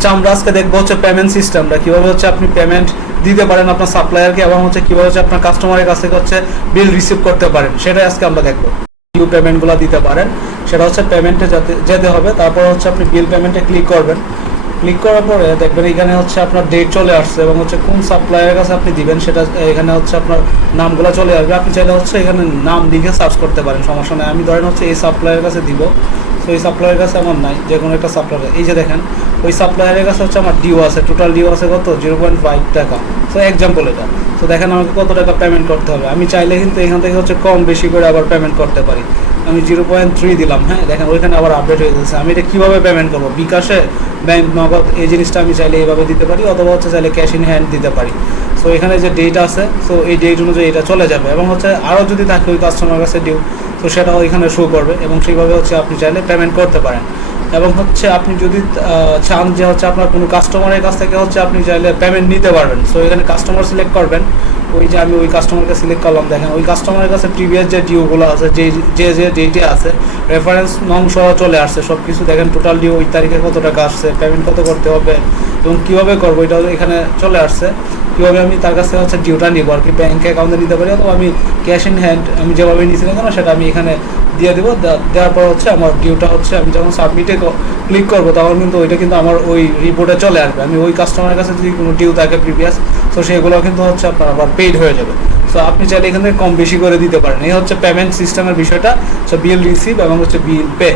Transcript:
আচ্ছা আমরা আজকে দেখব হচ্ছে পেমেন্ট সিস্টেমটা কীভাবে হচ্ছে আপনি পেমেন্ট দিতে পারেন আপনার সাপ্লায়ারকে এবং হচ্ছে কীভাবে হচ্ছে আপনার কাস্টমারের কাছ থেকে হচ্ছে বিল রিসিভ করতে পারেন। সেটাই আজকে আমরা দেখব। ডিউ পেমেন্টগুলো দিতে পারেন। সেটা হচ্ছে পেমেন্টে যেতে যেতে হবে। তারপর হচ্ছে আপনি বিল পেমেন্টে ক্লিক করবেন। ক্লিক করার পরে দেখবেন এখানে হচ্ছে আপনার ডেট চলে আসছে এবং হচ্ছে কোন সাপ্লায়ারের কাছে আপনি দিবেন সেটা এখানে হচ্ছে আপনার নামগুলো চলে আসবে। আপনি চাইলে হচ্ছে এখানে নাম লিখে সার্চ করতে পারেন। সমস্যা নেই। আমি ধরেন হচ্ছে এই সাপ্লায়ারের কাছে দিব। তো এই সাপ্লায়ারের কাছে আমার নাই। যে কোনো একটা সাপ্লায়ার এই যে দেখেন ওই সাপ্লায়ারের কাছে হচ্ছে আমার ডিউ আছে টোটাল ডিউ আছে কত? জিরো পয়েন্ট ফাইভ টাকা। সো এক্সাম্পল এটা। তো দেখেন আমাকে কত টাকা পেমেন্ট করতে হবে। আমি চাইলে কিন্তু এখান থেকে হচ্ছে কম বেশি করে আবার পেমেন্ট করতে পারি। আমি জিরো পয়েন্ট থ্রি দিলাম হ্যাঁ? দেখেন ওইখানে আবার আপডেট হয়ে গেছে। আমি এটা কীভাবে পেমেন্ট করব? বিকাশে? ব্যাংক নগদ? এই জিনিসটা আমি চাইলে এইভাবে দিতে পারি, অথবা হচ্ছে চাইলে ক্যাশ ইন হ্যান্ড দিতে পারি। সো এখানে যে ডেট আছে সো এই ডেট অনুযায়ী এটা চলে যাবে। এবং হচ্ছে আরও যদি থাকে ওই কাস্টমার কাছে ডিউ তো সেটাও এখানে শো করবে। এবং সেইভাবে হচ্ছে আপনি চাইলে পেমেন্ট করতে পারেন। এবং হচ্ছে আপনি যদি চান যে হচ্ছে আপনার কোনো কাস্টমারের কাছ থেকে হচ্ছে আপনি চাইলে পেমেন্ট নিতে পারবেন। সো এখানে কাস্টমার সিলেক্ট করবেন। ওই যে আমি ওই কাস্টমারকে সিলেক্ট করলাম, দেখেন। ওই কাস্টমারের কাছে প্রিভিয়াস যে ডিউগুলো আছে, যে যে যে ডেটে আছে রেফারেন্স নং সহ চলে আসছে। সব কিছু দেখেন টোটাল ডিউ ওই তারিখে কত টাকা আসছে পেমেন্ট কত করতে হবে এবং কীভাবে করব এটাও এখানে চলে আসছে। কীভাবে আমি তার কাছে হচ্ছে ডিউটা নিব আর কি ব্যাঙ্ক অ্যাকাউন্টে নিতে পারি অথবা আমি ক্যাশ ইন হ্যান্ড আমি যেভাবে নিয়েছিলাম কেন, সেটা আমি এখানে দিয়ে দেবো। দেওয়ার পর হচ্ছে আমার ডিউটা হচ্ছে আমি যখন সাবমিটে ক্লিক করব তখন কিন্তু ওইটা কিন্তু আমার ওই রিপোর্টে চলে আসবে। আমি ওই কাস্টমারের কাছে যদি কোনো ডিউ থাকে প্রিভিয়াস তো সেগুলো কিন্তু হচ্ছে আপনার আবার পেইড হয়ে যাবে। সো আপনি চাইলে এখান থেকে কম বেশি করে দিতে পারেন। এই হচ্ছে পেমেন্ট সিস্টেমের বিষয়টা। সো বিল রিসিভ এবং হচ্ছে বিল পে